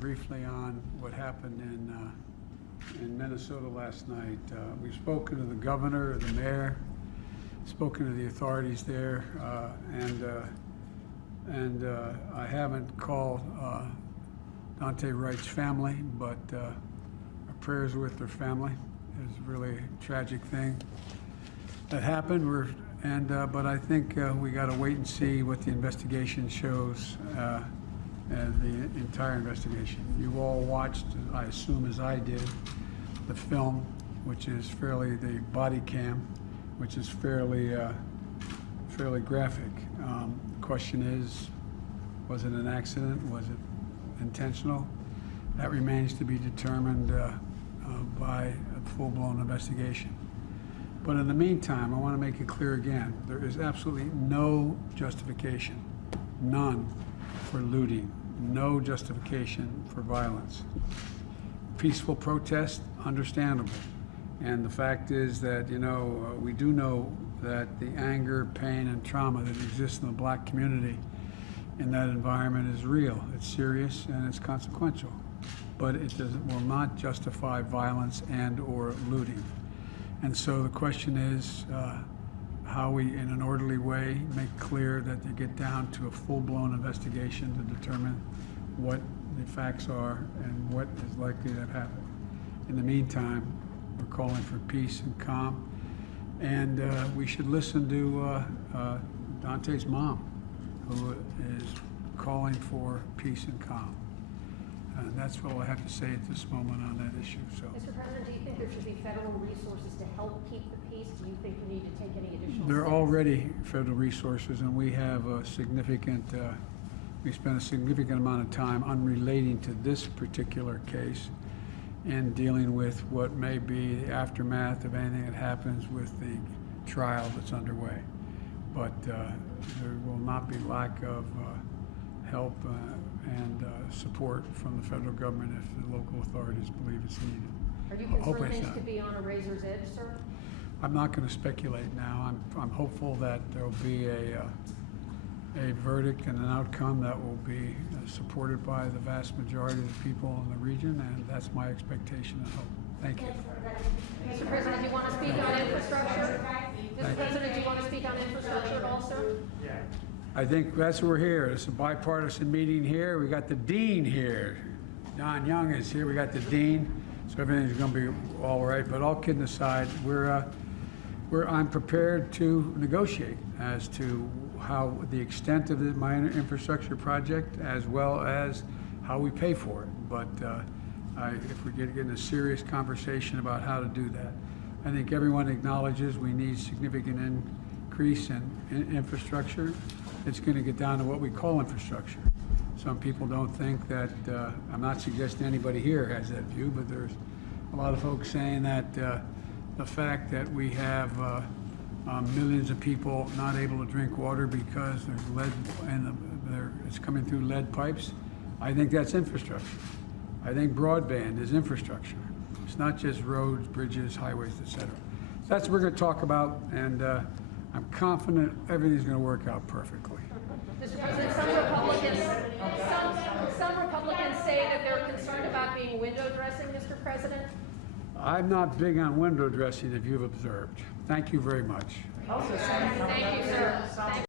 briefly on what happened in Minnesota last night. We've spoken to the governor, the mayor, spoken to the authorities there, and I haven't called Dante Wright's family, but our prayers are with their family. It was really a tragic thing that happened. But I think we got to wait and see what the investigation shows, and the entire investigation. You all watched, I assume as I did, the film, which is the body cam, which is fairly graphic. The question is, was it an accident? Was it intentional? That remains to be determined by a full-blown investigation. But in the meantime, I want to make it clear again, there is absolutely no justification, none, for looting, no justification for violence. Peaceful protest, understandable. And the fact is that, we do know that the anger, pain, and trauma that exists in the black community in that environment is real. It's serious and it's consequential. But it will not justify violence and or looting. And so the question is how we, in an orderly way, make clear that they get down to a full-blown investigation to determine what the facts are and what is likely to have happened. In the meantime, we're calling for peace and calm, and we should listen to Dante's mom, who is calling for peace and calm. And that's all I have to say at this moment on that issue. So, Mr. President, do you think there should be federal resources to help keep the peace? Do you think we need to take any additional there are steps? already federal resources, and we have a significant, we spent a significant amount of time unrelating to this particular case in dealing with what may be the aftermath of anything that happens with the trial that's underway. But there will not be lack of help and support from the federal government if the local authorities believe it's needed. Are you concerned things could be on a razor's edge, sir? I'm not going to speculate now. I'm hopeful that there will be a verdict and an outcome that will be supported by the vast majority of the people in the region, and that's my expectation and hope. Thank you. Mr. President, do you want to speak on infrastructure? Mr. President, do you want to speak on infrastructure also? Yeah. I think that's why we're here. It's a bipartisan meeting here. We got the dean here. Don Young is here. We got the dean, so everything's going to be all right. But all kidding aside, I'm prepared to negotiate as to how the extent of the minor infrastructure project, as well as how we pay for it. But if we get in a serious conversation about how to do that, I think everyone acknowledges we need significant increase in infrastructure. It's going to get down to what we call infrastructure. Some people don't think that, I'm not suggesting anybody here has that view, but there's a lot of folks saying that the fact that we have millions of people not able to drink water because there's lead and it's coming through lead pipes, I think that's infrastructure. I think broadband is infrastructure. It's not just roads, bridges, highways, etc. That's what we're going to talk about, and I'm confident everything's going to work out perfectly. Mr. President, some Republicans say that they're concerned about being window dressing, Mr. President. I'm not big on window dressing, if you've observed. Thank you very much. Thank you, sir.